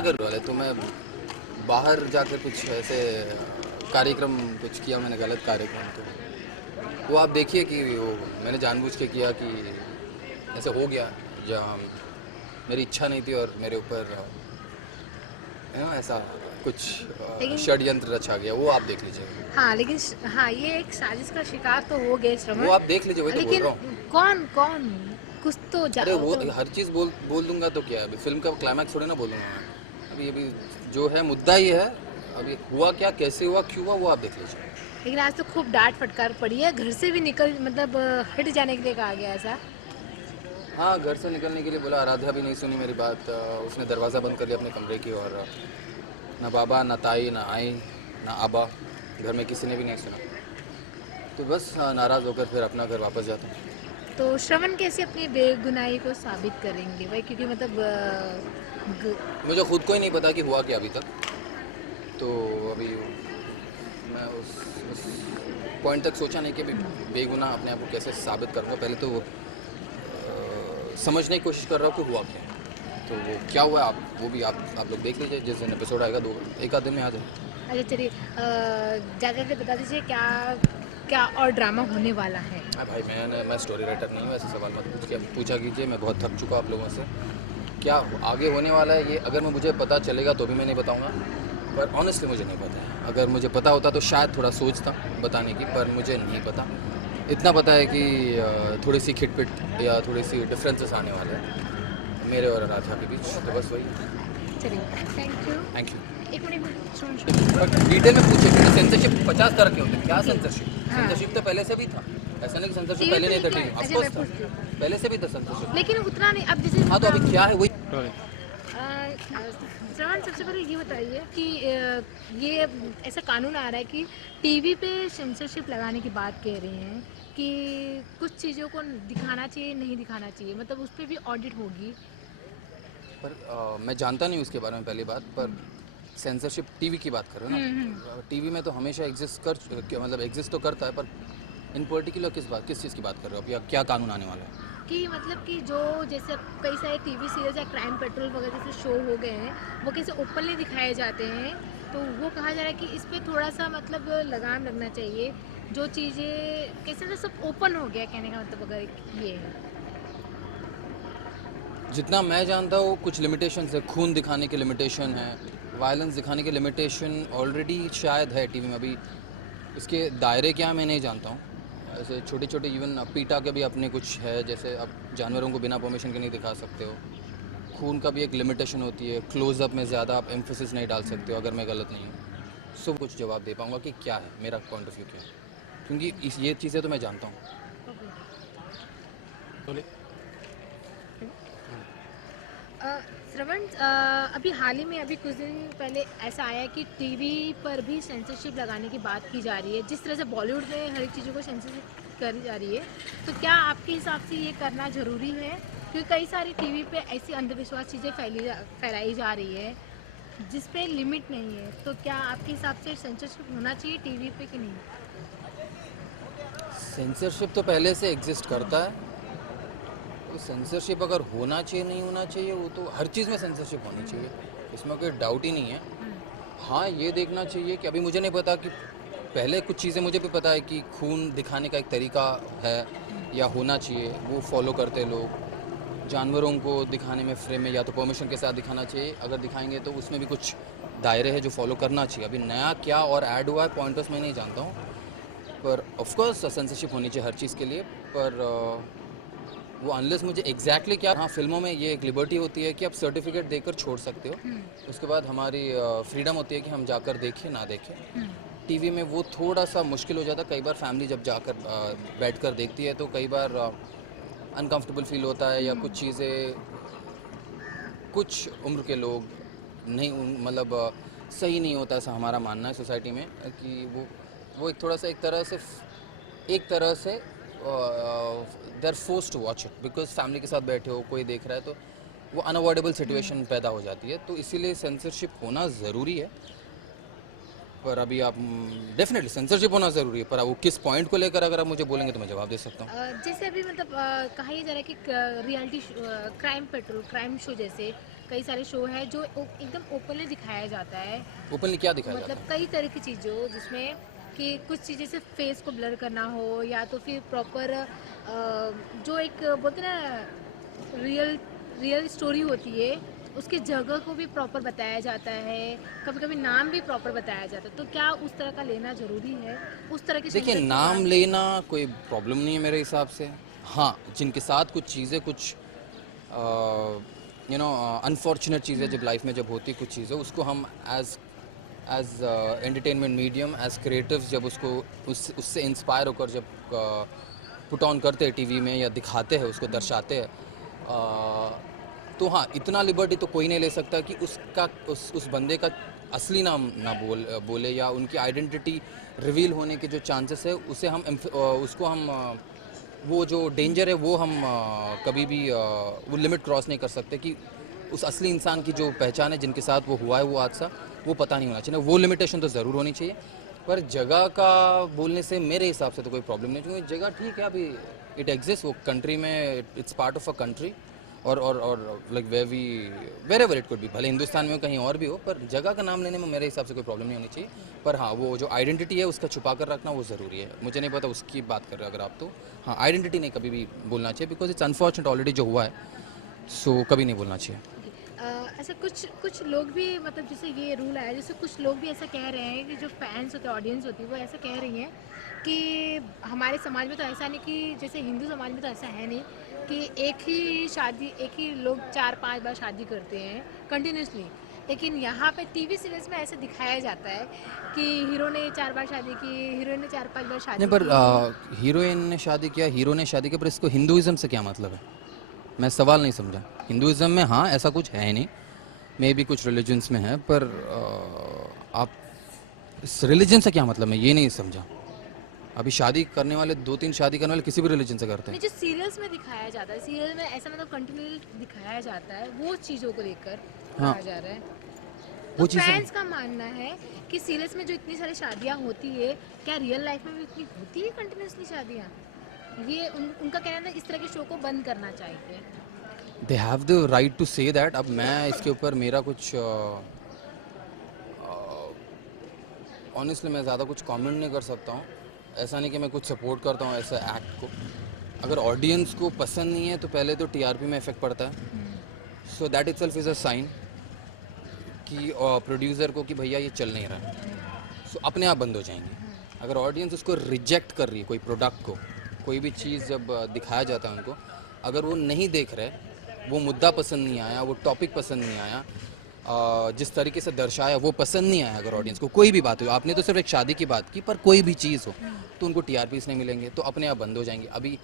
अगर वाले तो मैं बाहर जाकर कुछ ऐसे कार्यक्रम कुछ किया मैंने, गलत कार्यक्रम, तो वो आप देखिए कि वो मैंने जानबूझ के किया कि ऐसे हो गया जहाँ मेरी इच्छा नहीं थी और मेरे ऊपर ऐसा कुछ लेकिन षड्यंत्र रचा गया, वो आप देख लीजिए। हाँ, लेकिन हाँ, ये एक साजिश का शिकार तो हो गए श्रवण। वो आप देख लीजिए, वही तो बोल लेकिन रहा हूँ। कौन कौन कुछ तो अरे वो तो हर चीज़ बोल दूंगा तो क्या है, अभी फिल्म का क्लाइमैक्स थोड़ी ना बोलूँगा मैं। अभी जो है मुद्दा ही है, अभी हुआ क्या, कैसे हुआ, क्यों हुआ, वो आप देख लीजिए। लेकिन आज तो खूब डांट फटकार पड़ी है, घर से भी निकल मतलब हट जाने के लिए कहा गया ऐसा। हाँ, घर से निकलने के लिए बोला, आराध्या भी नहीं सुनी मेरी बात। उसने दरवाज़ा बंद कर लिया अपने कमरे की, और ना बाबा ना ताई ना आई ना आबा, घर में किसी ने भी नहीं सुना। तो बस नाराज़ होकर फिर अपना घर वापस जाता हूँ। तो श्रवण कैसे अपनी बेगुनाही को साबित करेंगे भाई, क्योंकि मतलब मुझे खुद को ही नहीं पता कि हुआ क्या अभी तक। तो अभी मैं उस पॉइंट तक सोचा नहीं कि अभी बेगुनाह अपने आप को कैसे साबित करूँगा। पहले तो समझने की कोशिश कर रहा हूँ कि हुआ क्या। तो वो क्या हुआ, वो भी आप लोग देख लीजिए, जिस दिन एपिसोड आएगा, एक आध दिन में आ जाए। अच्छा चलिए, जाकर के बता दीजिए क्या क्या और ड्रामा होने वाला है। हाँ भाई, मैं स्टोरी राइटर नहीं हूँ, ऐसे सवाल मत पूछा कीजिए। मैं बहुत थक चुका आप लोगों से। क्या आगे होने वाला है ये अगर मुझे पता चलेगा तो भी मैं नहीं बताऊँगा, पर ऑनेस्टली मुझे नहीं पता है। अगर मुझे पता होता तो शायद थोड़ा सोचता बताने की, पर मुझे नहीं पता। इतना पता है कि थोड़ी सी खिटपिट या थोड़ी सी डिफरेंसेस आने वाले हैं मेरे और आराध्या के बीच, तो बस वही। चलिए, थैंक यू। एक मिनट सुन। बट डिटेल में पूछिए, क्योंकि सेंसरशिप 50 तरह के होते हैं। क्या सेंसरशिप? हाँ। सेंसरशिप तो पहले से भी था, ऐसा नहीं कि सेंसरशिप टीवी पहले पे नहीं था। क्या- टीवी अच्छा, ऑफकोर्स मैं पूछती हूँ। था, पहले से भी था सेंसरशिप। लेकिन उतना नहीं, अब जैसे हाँ, तो अभी क्या है वही। श्रवण, सबसे पहले ये बताइए कि ये ऐसा कानून आ रहा है कि टीवी पे सेंसरशिप लगाने की बात कह रहे हैं कि कुछ चीज़ों को दिखाना चाहिए, नहीं दिखाना चाहिए, मतलब उस पर भी ऑडिट होगी। पर मैं जानता नहीं उसके बारे में, पहली बात। पर सेंसरशिप टीवी की बात कर रहे हो ना? टीवी में तो हमेशा मतलब एग्जिस्ट तो करता है, पर इन पर्टिकुलर किस चीज़ की बात कर रहे हो आप, या क्या कानून आने वाला है? कि मतलब कि जो जैसे कई सारे टीवी सीरियल्स या क्राइम पेट्रोल वगैरह जैसे शो हो गए हैं, वो कैसे ओपनली दिखाए जाते हैं, तो वो कहा जा रहा है कि इस पर थोड़ा सा मतलब लगाम लगना चाहिए। जो चीज़ें कैसे ना सब ओपन हो गया, कहने का मतलब अगर ये है। जितना मैं जानता हूँ कुछ लिमिटेशन है, खून दिखाने के लिमिटेशन है, वायलेंस दिखाने के लिमिटेशन ऑलरेडी शायद है टीवी में। अभी इसके दायरे क्या मैं नहीं जानता हूँ। ऐसे छोटे छोटे इवन पीटा के भी अपने कुछ है, जैसे अब जानवरों को बिना परमिशन के नहीं दिखा सकते हो। खून का भी एक लिमिटेशन होती है, क्लोजअप में ज़्यादा आप एम्फोसिस नहीं डाल सकते हो, अगर मैं गलत नहीं हूँ। सो कुछ जवाब दे पाऊँगा कि क्या है मेरा पॉइंट ऑफ व्यू क्या है, क्योंकि ये चीज़ें तो मैं जानता हूँ। बोले। श्रवण, अभी हाल ही में अभी कुछ दिन पहले ऐसा आया कि टीवी पर भी सेंसरशिप लगाने की बात की जा रही है, जिस तरह से बॉलीवुड में हर एक चीज़ों को सेंसरशिप करी जा रही है। तो क्या आपके हिसाब से ये करना ज़रूरी है? क्योंकि कई सारी टीवी पे ऐसी अंधविश्वास चीज़ें फैलाई जा रही है जिस पे लिमिट नहीं है, तो क्या आपके हिसाब से सेंसरशिप होना चाहिए टीवी पे कि नहीं? सेंसरशिप तो पहले से एग्जिस्ट करता है। तो सेंसरशिप अगर होना चाहिए नहीं होना चाहिए, वो तो हर चीज़ में सेंसरशिप होनी चाहिए, इसमें कोई डाउट ही नहीं है। हाँ, ये देखना चाहिए कि अभी मुझे नहीं पता कि पहले कुछ चीज़ें मुझे भी पता है कि खून दिखाने का एक तरीका है या होना चाहिए, वो फॉलो करते लोग। जानवरों को दिखाने में फ्रेम में या तो परमिशन के साथ दिखाना चाहिए, अगर दिखाएंगे तो उसमें भी कुछ दायरे हैं जो फॉलो करना चाहिए। अभी नया क्या और ऐड हुआ है पॉइंटर्स मैं नहीं जानता हूँ, पर ऑफकोर्स सेंसरशिप होनी चाहिए हर चीज़ के लिए। पर वो अनलेस मुझे एग्जैक्टली क्या, हाँ, फिल्मों में ये एक लिबर्टी होती है कि आप सर्टिफिकेट देकर छोड़ सकते हो, उसके बाद हमारी फ्रीडम होती है कि हम जाकर देखें ना देखें। टीवी में वो थोड़ा सा मुश्किल हो जाता है, कई बार फैमिली जब जाकर बैठकर देखती है तो कई बार अनकंफर्टेबल फील होता है, या कुछ चीज़ें कुछ उम्र के लोग नहीं मतलब सही नहीं होता, ऐसा हमारा मानना है सोसाइटी में कि वो एक तरह से they are force to watch it, because family के साथ बैठे हो, कोई देख रहा है, तो वो अनअवॉइडेबल सिचुएशन पैदा हो जाती है। तो इसीलिए सेंसरशिप होना ज़रूरी है। पर अभी आप डेफिनेटली सेंसरशिप होना ज़रूरी है, पर वो किस पॉइंट को लेकर अगर आप मुझे बोलेंगे तो मैं जवाब दे सकता हूँ। जैसे अभी मतलब कहा ही जा रहा है कि reality crime petrol crime show जैसे कई सारे शो है जो एकदम ओपनली दिखाया जाता है, ओपनली क्या दिखाया जाता मतलब कई तरह की चीज़ों जिसमें कि कुछ चीज़ें सिर्फ फेस को ब्लर करना हो या तो फिर प्रॉपर जो एक बोलते हैं ना रियल रियल स्टोरी होती है उसकी जगह को भी प्रॉपर बताया जाता है, कभी कभी नाम भी प्रॉपर बताया जाता है, तो क्या उस तरह का लेना ज़रूरी है, उस तरह की देखिए, सेंसर की नाम बात? लेना कोई प्रॉब्लम नहीं है मेरे हिसाब से। हाँ, जिनके साथ कुछ चीज़ें कुछ अनफॉर्चुनेट चीज़ें जब लाइफ में जब होती कुछ चीज़ें, उसको हम as as entertainment medium, as creative जब उसको उससे इंस्पायर होकर जब पुट ऑन करते हैं टीवी में या दिखाते हैं, उसको दर्शाते हैं, तो हाँ, इतना लिबर्टी तो कोई नहीं ले सकता कि उसका उस बंदे का असली नाम ना बोले या उनकी आइडेंटिटी रिवील होने के जो चांसेस है उसे हम उसको हम वो जो डेंजर है वो हम कभी भी वो लिमिट क्रॉस नहीं कर सकते कि उस असली इंसान की जो पहचान है जिनके साथ वो हुआ है वो हादसा, वो पता नहीं होना चाहिए। वो लिमिटेशन तो ज़रूर होनी चाहिए, पर जगह का बोलने से मेरे हिसाब से तो कोई प्रॉब्लम नहीं, क्योंकि जगह ठीक है, अभी इट एग्जिस्ट वो कंट्री में, it's part of a country, और like wherever it could भी, भले हिंदुस्तान में हो कहीं और भी हो, पर जगह का नाम लेने में मेरे हिसाब से कोई प्रॉब्लम नहीं होनी चाहिए। पर हाँ, वो जो आइडेंटिटी है उसका छुपा कर रखना वो ज़रूरी है। मुझे नहीं पता उसकी बात कर रहे हो अगर आप, तो हाँ, आइडेंटिटी नहीं कभी भी बोलना चाहिए, बिकॉज इट्स अनफॉर्चुनेट ऑलरेडी जो हुआ है, सो कभी नहीं बोलना चाहिए। ऐसा कुछ कुछ लोग भी मतलब जैसे ये रूल आया, जैसे कुछ लोग भी ऐसा कह रहे हैं कि जो फैंस होते हैं, ऑडियंस होती है, वो ऐसा कह रही हैं कि हमारे समाज में तो ऐसा नहीं, कि जैसे हिंदू समाज में तो ऐसा है नहीं कि एक ही लोग 4-5 बार शादी करते हैं कंटिन्यूसली, लेकिन यहाँ पे टीवी सीरियल्स में ऐसे दिखाया जाता है कि हीरो ने 4 बार शादी की, हीरोइन ने 4-5 बार शादी नहीं, पर की। हीरोइन ने शादी किया, हीरो ने शादी किया, पर इसको हिंदुइज्म से क्या मतलब है? मैं सवाल नहीं समझा। हिंदुइज्म में हाँ ऐसा कुछ है नहीं, मे भी कुछ रिलीजन्स में है, पर आप इस रिलीजन से क्या मतलब, मैं ये नहीं समझा। अभी शादी करने वाले 2-3 शादी करने वाले किसी भी रिलीजन से करते नहीं, हैं। जो सीरियल्स में दिखाया जाता है, सीरियल में ऐसा मतलब कंटिन्यू दिखाया जाता है, वो चीज़ों को लेकर हाँ, कहा जा रहा है। तो वो चीज़ें फैंस का मानना है कि सीरियल्स में जो इतनी सारी शादियां होती है, क्या रियल लाइफ में भी इतनी होती है कंटिन्यूसली शादियां? ये उनका कहना है इस तरह के शो को बंद करना चाहिए। They have the right to say that. अब मैं इसके ऊपर मेरा कुछ ऑनेस्टली मैं ज़्यादा कुछ कमेंट नहीं कर सकता हूँ। ऐसा नहीं कि मैं कुछ सपोर्ट करता हूँ ऐसा एक्ट को। अगर ऑडियंस को पसंद नहीं है तो पहले तो टीआरपी में इफेक्ट पड़ता है, so that itself is a sign कि प्रोड्यूसर को कि भैया ये चल नहीं रहा, सो अपने आप बंद हो जाएंगे। अगर ऑडियंस उसको रिजेक्ट कर रही है, कोई प्रोडक्ट को, कोई भी चीज़ जब दिखाया जाता है उनको, अगर वो नहीं देख रहे, वो मुद्दा पसंद नहीं आया, वो टॉपिक पसंद नहीं आया, जिस तरीके से दर्शाया वो पसंद नहीं आया, अगर ऑडियंस को कोई भी बात हो, आपने तो सिर्फ एक शादी की बात की, पर कोई भी चीज़ हो तो उनको टीआरपीस नहीं मिलेंगे, तो अपने आप बंद हो जाएंगे। अभी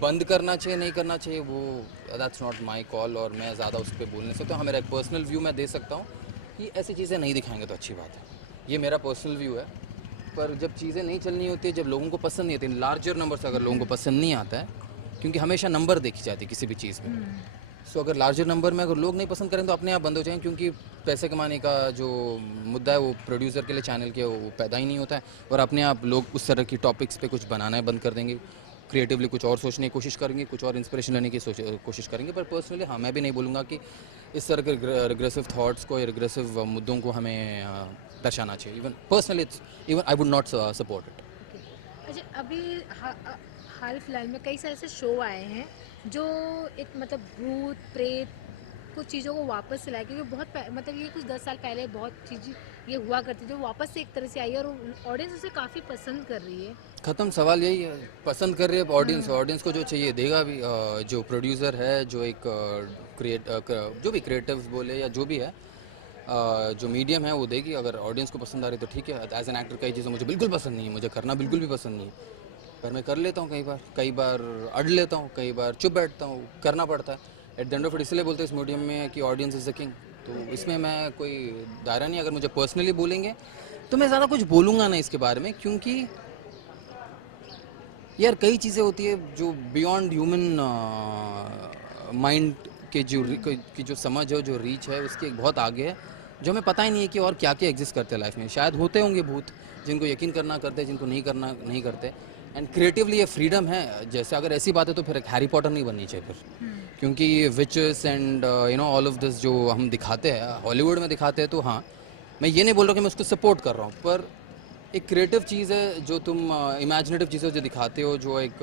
बंद करना चाहिए नहीं करना चाहिए वो दैट्स नॉट माई कॉल, और मैं ज़्यादा उस पर बोल नहीं सकता हूँ। हाँ, मेरा एक पर्सनल व्यू मैं दे सकता हूँ कि ऐसी चीज़ें नहीं दिखाएंगे तो अच्छी बात है, ये मेरा पर्सनल व्यू है। पर जब चीज़ें नहीं चलनी होती है, जब लोगों को पसंद नहीं आती, लार्जर नंबर से अगर लोगों को पसंद नहीं आता है, क्योंकि हमेशा नंबर देखी जाती है किसी भी चीज़ में, सो अगर लार्जर नंबर में अगर लोग नहीं पसंद करें तो अपने आप बंद हो जाएंगे, क्योंकि पैसे कमाने का जो मुद्दा है वो प्रोड्यूसर के लिए, चैनल के, वो पैदा ही नहीं होता है, और अपने आप लोग उस तरह की टॉपिक्स पे कुछ बनाना बंद कर देंगे, क्रिएटिवली कुछ और सोचने की कोशिश करेंगे, कुछ और इंस्पिरेशन लेने की कोशिश करेंगे। पर पर्सनली हाँ, मैं भी नहीं बोलूँगा कि इस तरह के रिग्रेसिव थाट्स को या रिग्रेसिव मुद्दों को हमें दर्शाना चाहिए। Even personally it's even I would not support it. अच्छा, अभी हाल फिलहाल में कई सारे ऐसे शो आए हैं जो एक मतलब भूत प्रेत कुछ चीज़ों को वापस से लाए, क्योंकि मतलब ये कुछ 10 साल पहले बहुत चीज़ ये हुआ करती थी, जो वापस से एक तरह से आई है और ऑडियंस उसे काफ़ी पसंद कर रही है। ख़त्म, सवाल यही है, पसंद कर रही है ऑडियंस, ऑडियंस को जो चाहिए देगा भी। जो प्रोड्यूसर है, जो एक जो भी क्रिएटिव बोले या जो भी है, जो मीडियम है वो देगी। अगर ऑडियंस को पसंद आ रही तो ठीक है। एज एन एक्टर कई चीज़ें मुझे बिल्कुल पसंद नहीं है, मुझे करना बिल्कुल भी पसंद नहीं है, पर मैं कर लेता हूँ। कई बार अड़ लेता हूँ, कई बार चुप बैठता हूँ, करना पड़ता है। At the end of it इसलिए बोलते हैं इस मीडियम में कि ऑडियंस इज़ द किंग, तो इसमें मैं कोई दायरा नहीं। अगर मुझे पर्सनली बोलेंगे तो मैं ज़्यादा कुछ बोलूँगा ना इसके बारे में, क्योंकि यार कई चीज़ें होती है जो बियॉन्ड ह्यूमन माइंड के की जो समझ है, जो रीच है, उसकी एक बहुत आगे है, जो हमें पता ही नहीं है कि और क्या क्या एग्जिस्ट करते हैं लाइफ में। शायद होते होंगे भूत, जिनको यकीन करना करते, जिनको नहीं करना नहीं करते। एंड क्रिएटिवली ये फ्रीडम है। जैसे अगर ऐसी बात है तो फिर एक हैरी पॉटर नहीं बननी चाहिए फिर, क्योंकि witches and you know all of this जो हम दिखाते हैं हॉलीवुड में दिखाते हैं, तो हाँ मैं ये नहीं बोल रहा कि मैं उसको सपोर्ट कर रहा हूँ, पर एक क्रिएटिव चीज़ है जो तुम इमेजिनेटिव चीज़ें जो दिखाते हो, जो एक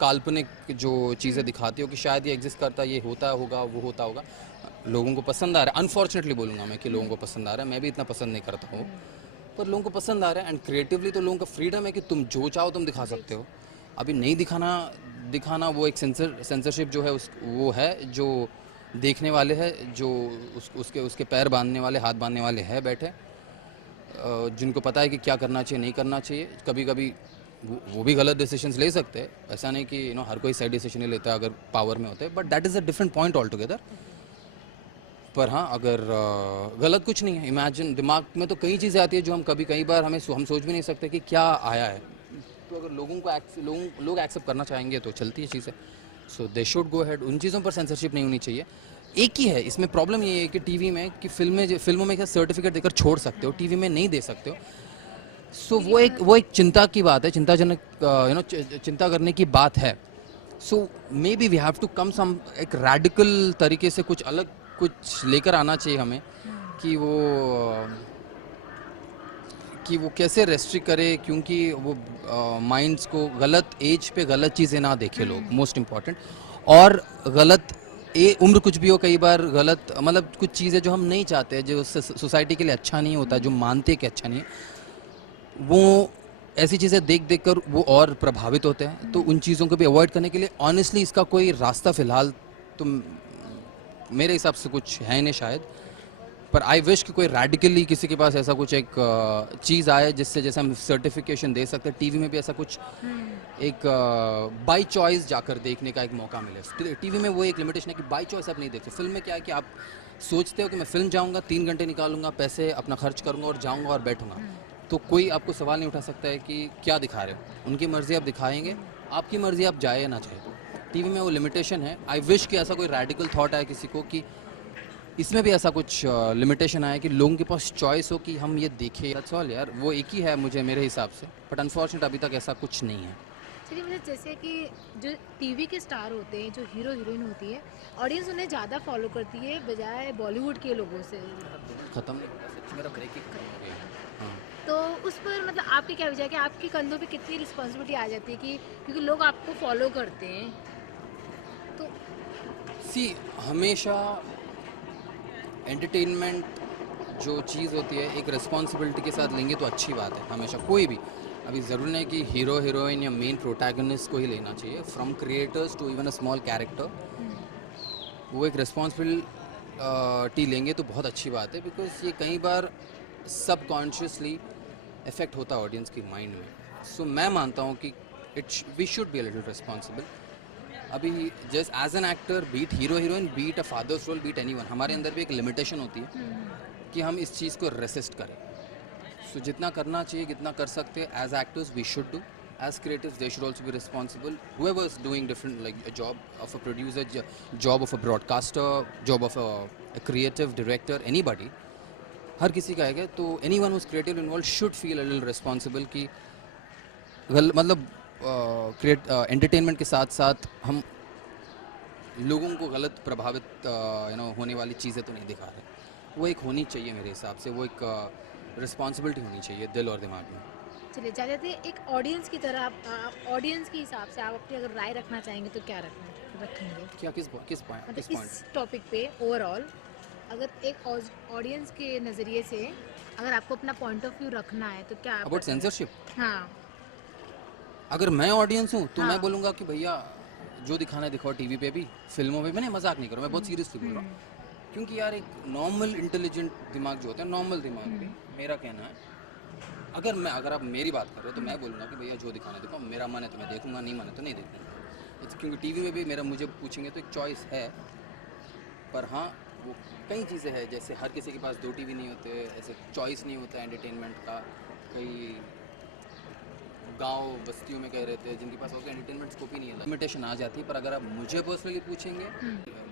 काल्पनिक जो चीज़ें दिखाते हो कि शायद ये एग्जिस्ट करता है, ये होता होगा, वो होता होगा, लोगों को पसंद आ रहा है। अनफॉर्चुनेटली बोलूँगा मैं कि लोगों को पसंद आ रहा है, मैं भी इतना पसंद नहीं करता हूँ, पर लोगों को पसंद आ रहा है। एंड क्रिएटिवली तो लोगों का फ्रीडम है कि तुम जो चाहो तुम दिखा सकते हो। अभी नहीं दिखाना वो एक सेंसरशिप जो है उस वो है जो देखने वाले हैं, जो उसके पैर बांधने वाले, हाथ बांधने वाले हैं बैठे, जिनको पता है कि क्या करना चाहिए नहीं करना चाहिए। कभी कभी वो भी गलत डिसीजंस ले सकते हैं, ऐसा नहीं कि यू नो हर कोई सही डिसीजन नहीं लेता अगर पावर में होते हैं, but that is a different point all together. पर हाँ, अगर गलत कुछ नहीं है। इमेजिन दिमाग में तो कई चीज़ें आती है जो हम कई बार हम सोच भी नहीं सकते कि क्या आया है। तो अगर लोग एक्सेप्ट करना चाहेंगे तो चलती है चीज़ें। सो दे शुड गो अहेड। उन चीज़ों पर सेंसरशिप नहीं होनी चाहिए। एक ही है इसमें प्रॉब्लम, ये है कि टीवी में कि फिल्मों में क्या सर्टिफिकेट देकर छोड़ सकते हो, टीवी में नहीं दे सकते हो। सो वो एक चिंता की बात है, चिंताजनक यू नो चिंता करने की बात है। So maybe we have to come some एक रेडिकल तरीके से कुछ अलग कुछ लेकर आना चाहिए हमें, कि वो कैसे रेस्ट्रिक्ट करे, क्योंकि वो माइंड्स को गलत एज पे गलत चीज़ें ना देखे लोग, मोस्ट इम्पॉर्टेंट। और गलत उम्र कुछ भी हो, कई बार गलत मतलब कुछ चीज़ें जो हम नहीं चाहते, जो सोसाइटी के लिए अच्छा नहीं होता, जो मानते कि अच्छा नहीं है, वो ऐसी चीज़ें देख कर वो और प्रभावित होते हैं। तो उन चीज़ों को भी अवॉइड करने के लिए ऑनेस्टली इसका कोई रास्ता फ़िलहाल तो मेरे हिसाब से कुछ है नहीं शायद, पर आई विश कि कोई रेडिकली किसी के पास ऐसा कुछ एक चीज़ आए जिससे जैसे हम सर्टिफिकेशन दे सकते हैं, टीवी में भी ऐसा कुछ एक बाई चॉइस जाकर देखने का एक मौका मिले। टीवी में वो एक लिमिटेशन है कि बाई चॉइस आप नहीं देखते। फिल्म में क्या है कि आप सोचते हो कि मैं फिल्म जाऊंगा, 3 घंटे निकालूंगा, पैसे अपना खर्च करूंगा और जाऊंगा और बैठूंगा, तो कोई आपको सवाल नहीं उठा सकता है कि क्या दिखा रहे हो। उनकी मर्ज़ी आप दिखाएंगे, आपकी मर्ज़ी आप जाए या ना जाए। टीवी में वो लिमिटेशन है। आई विश कि ऐसा कोई रेडिकल थॉट आए किसी को कि इसमें भी ऐसा कुछ लिमिटेशन आया कि लोगों के पास चॉइस हो कि हम ये देखें। दैट्स ऑल यार, वो एक ही है मुझे मेरे हिसाब से, बट अनफॉर्चुनेट अभी तक ऐसा कुछ नहीं है। चलिए, मतलब जैसे कि जो टीवी के स्टार होते हैं, जो हीरो हीरोइन होती है, ऑडियंस उन्हें ज़्यादा फॉलो करती है बजाय बॉलीवुड के लोगों से। ख़त्म नहीं होगा सच, मेरा ब्रेक ही खत्म हो गया। हाँ, तो उस पर मतलब आपके क्या विचार है कि आपके कंधों पे कितनी रिस्पॉन्सिबिलिटी आ जाती है कि क्योंकि लोग आपको फॉलो करते हैं, तो सी हमेशा एंटरटेनमेंट जो चीज़ होती है एक रिस्पॉन्सिबिलिटी के साथ लेंगे तो अच्छी बात है। हमेशा कोई भी, अभी ज़रूरी नहीं कि हीरो हीरोइन या मेन प्रोटैगनिस्ट को ही लेना चाहिए, from creators to even a small character, वो एक रिस्पॉन्सिबिलिटी लेंगे तो बहुत अच्छी बात है। बिकॉज ये कई बार सबकॉन्शियसली इफेक्ट होता है ऑडियंस की माइंड में। सो मैं मानता हूँ कि we should be a little responsible. अभी just as an actor, be it hero heroine, be it a father's role, be it anyone, हमारे अंदर भी एक लिमिटेशन होती है कि हम इस चीज़ को रेसिस्ट करें। सो जितना करना चाहिए, जितना कर सकते हैं as actors we should do. As creatives, they should also be responsible. Whoever is doing different, like a job of a producer, job of a broadcaster, job of a creative director, anybody, हर किसी का है। तो anyone who's creative involved should feel a little responsible कि मतलब create entertainment के साथ साथ हम लोगों को गलत प्रभावित होने वाली चीज़ें तो नहीं दिखा रहे। वो एक होनी चाहिए मेरे हिसाब से, वो एक रिस्पॉन्सिबिलिटी होनी चाहिए दिल और दिमाग में। चलिए जाते एक ऑडियंस की तरह आप ऑडियंस के हिसाब से आप अपनी अगर राय रखना चाहेंगे तो क्या रखेंगे? क्या किस पॉइंट मतलब इस टॉपिक पे ओवरऑल अगर एक ऑडियंस के नज़रिए से अगर आपको अपना पॉइंट ऑफ व्यू रखना है तो क्या अबाउट सेंसरशिप? हाँ, अगर मैं ऑडियंस हूँ तो हाँ। मैं बोलूँगा कि भैया जो दिखाना है दिखाओ, टीवी पे भी, फिल्मों में भी। मैं मजाक नहीं कर रहा, मैं बहुत सीरियसली बोल रहा हूँ। क्योंकि यार एक नॉर्मल इंटेलिजेंट दिमाग जो होता है, नॉर्मल दिमाग पे मेरा कहना है, अगर आप मेरी बात कर रहे हो तो मैं बोलूँगा कि भैया जो दिखाना है दिखाओ, मेरा मन है तो मैं देखूँगा, नहीं मन है तो नहीं देखूँगा। क्योंकि टीवी में भी मुझे पूछेंगे तो एक चॉइस है। पर हाँ, वो कई चीज़ें हैं, जैसे हर किसी के पास 2 टीवी नहीं होते, ऐसे चॉइस नहीं होता एंटरटेनमेंट का। कई गांव बस्तियों में कह रहे थे जिनके पास और एंटरटेनमेंट स्कोप ही नहीं है, लिमिटेशन आ जाती है। पर अगर आप मुझे पर्सनली पूछेंगे,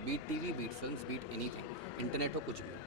be it TV, be it films, be it anything, internet हो, कुछ भी।